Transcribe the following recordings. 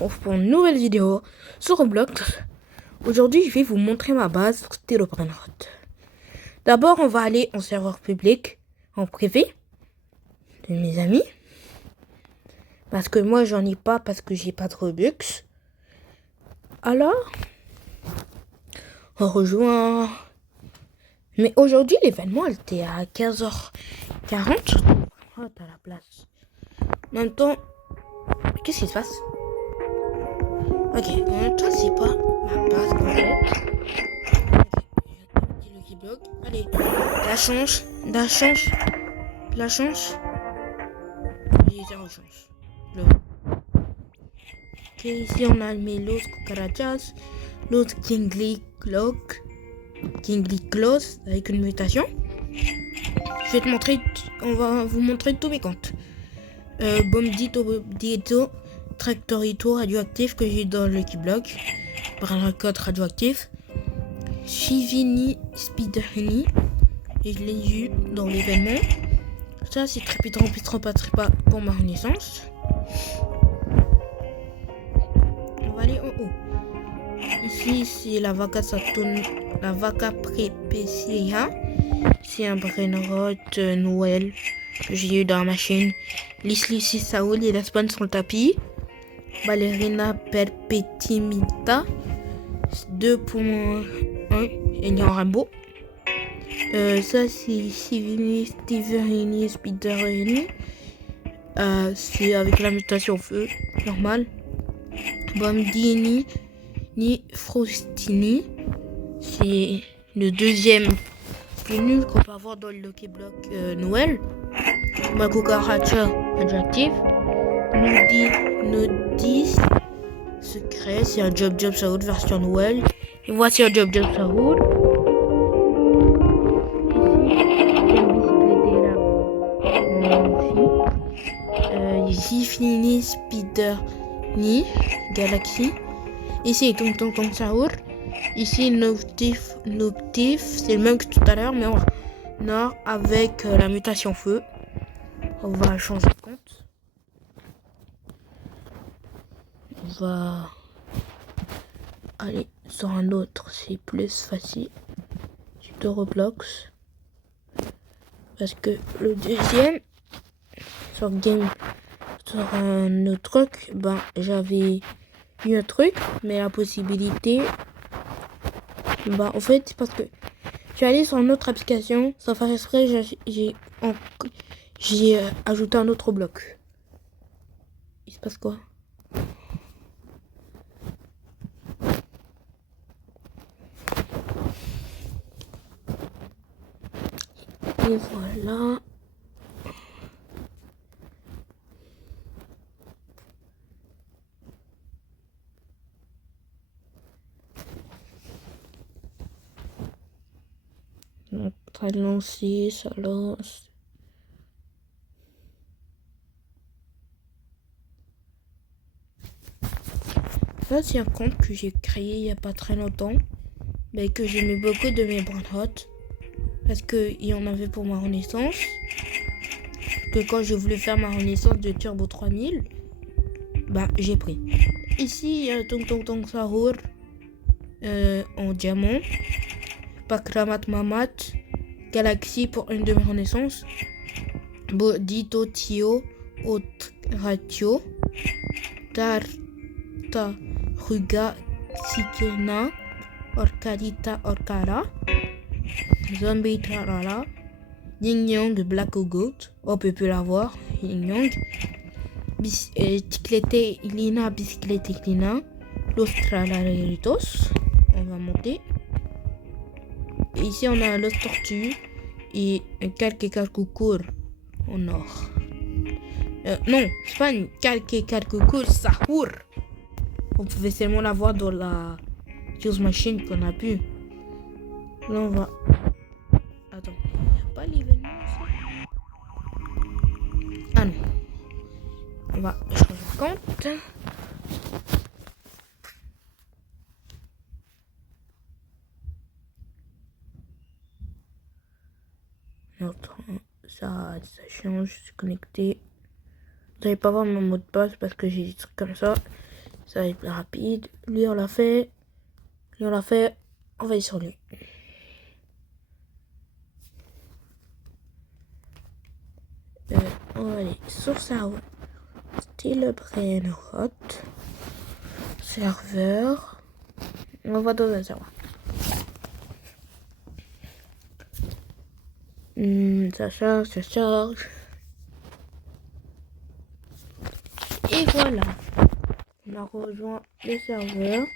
retrouve pour une nouvelle vidéo sur Roblox. Aujourd'hui, je vais vous montrer ma base Stylo Brainrot. D'abord, on va aller en serveur public, en privé, de mes amis. Parce que moi, j'en ai pas, parce que j'ai pas de Robux. Alors, on rejoint... Mais aujourd'hui, l'événement, elle était à 15h40. Oh, t'as la place. En même temps, qu'est-ce qui se passe? Ok, en même temps, c'est pas ma base complète. Le bloc. Allez, la chance. Et zéro chance. Ok, ici on a mis l'autre cucarachas, l'autre Kingly Close avec une mutation. Je vais te montrer, on va vous montrer tous mes comptes. Bombdito, Tractorito radioactif que j'ai dans le Keyblock. Brainrot radioactif. Chivini Spiderini. Et je l'ai eu dans l'événement. Ça c'est Trépitron pour ma renaissance. On va aller en haut. Ici c'est la vaca Saturn, la vaca Prépécia. C'est un Brainrot Noël que j'ai eu dans la machine. Lisli Saoul et la spawn sur le tapis. Ballerina Perpetimita 2.1 et en Rambo. Ça c'est Sivini Stiverini Spiderini. C'est avec la mutation feu normal. Bambini ni Frostini. C'est le deuxième plus nul qu'on peut avoir dans le Lucky Block Noël. Makukaracha adjectif. Nudis secret, c'est un Job Saoud version Noël. Et voici un Job Saoud. Ici Fini Spider Ni Galaxy. Ici Tonton Saoud. Ici Noctif, c'est le même que tout à l'heure, mais en or avec la mutation feu. On va changer de compte. On va aller sur un autre, c'est plus facile. Sur Roblox. Parce que le deuxième, sur un autre truc, j'avais eu un truc, mais la possibilité, en fait, c'est parce que je suis allé sur une autre application, sans faire exprès, j'ai ajouté un autre bloc. Il se passe quoi? Et voilà. Ça lancer, ça lance. Ça c'est un compte que j'ai créé il n'y a pas très longtemps, mais que j'ai mis beaucoup de mes Brainrot parce qu'il y en avait pour ma renaissance. Que quand je voulais faire ma renaissance de Turbo 3000, j'ai pris. Ici il y a Tonton Sahur en diamant, Pakramat Mamat, Galaxy pour une de mes renaissances, Bodito Tio, Ratio, Tarta Ruga Sikena, Orcadita Orcara, Zombie Tarara, Ying Yang Black Goat, on peut plus la voir, Ying Yang, Ticlete Ilina, Bicyclette Ilina, l'Australaritos, on va monter. Et ici on a l'os tortue et un calque et calcoucour en or. Non, c'est pas une calque et calcoucour, Sahour. On pouvait seulement la voir dans la Fuse Machine qu'on a pu. Là on va... Attends, il n'y a pas l'événement ici? Ah non. On va changer de compte. Ça change, c'est connecté. Vous n'allez pas voir mon mot de passe parce que j'ai des trucs comme ça. Ça va être plus rapide. Lui, on l'a fait. Lui, on l'a fait. On va aller sur lui. On va aller sur serveur. Style Brainrot. Serveur. On va dans un serveur. Ça charge, ça charge. Et voilà. On a rejoint les serveurs.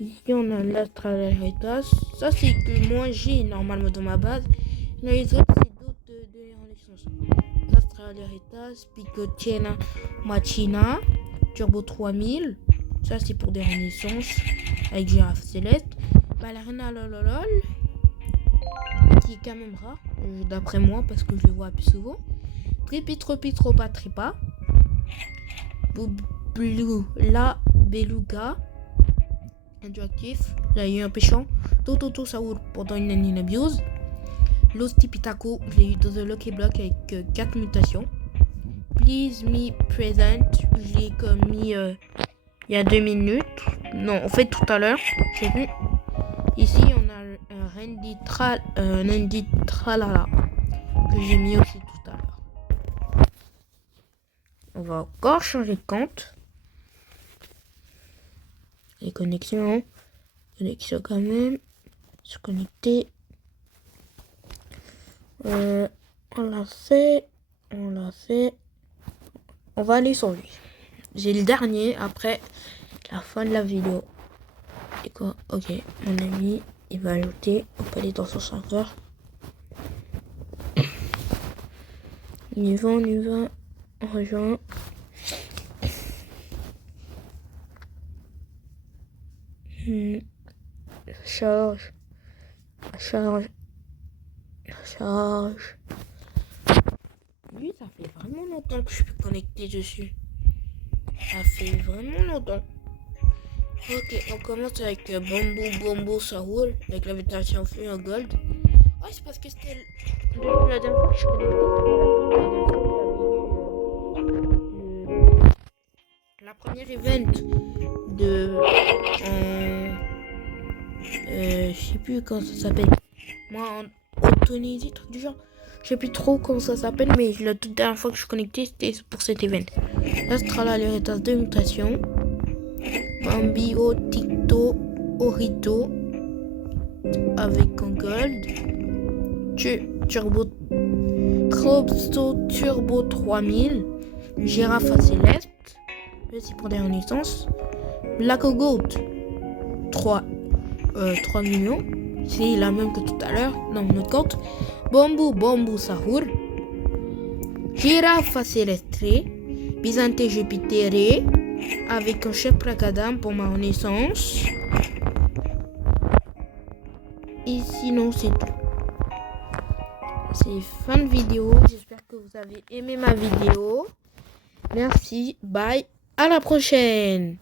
Ici, on a l'Astral Heritage. Ça, c'est que moi, j'ai normalement dans ma base. Les autres, c'est d'autres de renaissance. L'Astral Heritage, Picotiena Machina, Turbo 3000. Ça, c'est pour des renaissances avec Girafe Céleste. Ballerina Lololol, qui est quand même rare, d'après moi, parce que je le vois plus souvent. Tripitropitropa Tripa. Blue La Beluga. Radioactif, là il y a eu un péchant. Toto Saoul pendant une année abuse. L'Ostipitaco, je l'ai eu dans un Lucky Block avec 4 mutations. Please Me Present, je l'ai commis il y a 2 minutes. Non, en fait tout à l'heure, j'ai vu. Ici on a un Randy Tralala que j'ai mis aussi tout à l'heure. On va encore changer de compte. Les connexions. Connexion quand même. Se connecter. On l'a fait. On l'a fait. On va aller sur lui. J'ai le dernier après la fin de la vidéo. Et quoi? Ok, mon ami, il va ajouter. On peut aller dans son serveur. On y va, on y va. On rejoint. Charge. Charge. Charge. Lui, ça fait vraiment longtemps que je suis connecté dessus. Ça fait vraiment longtemps. Ok, on commence avec Bamboo ça roule. Avec la végétation feu en gold. Ouais, c'est parce que c'était depuis la dernière fois que je suis connecté. La première event de... je sais plus comment ça s'appelle. Moi, en Tunisie, truc du genre. Je sais plus trop comment ça s'appelle, mais la toute dernière fois que je suis connecté, c'était pour cet event. L'Astrala, l'héritage de mutation. Bambio, Ticto, Orito. Avec un gold. Turbo 3000. Girafe Céleste. C'est pour des renaissances. Black Goat. 3 millions. C'est la même que tout à l'heure dans notre compte. Bamboo Sahur. Girafe Céleste. Byzantin Jupiter. Avec un chef Prakadam pour ma renaissance. Et sinon c'est tout. C'est fin de vidéo. J'espère que vous avez aimé ma vidéo. Merci. Bye. À la prochaine.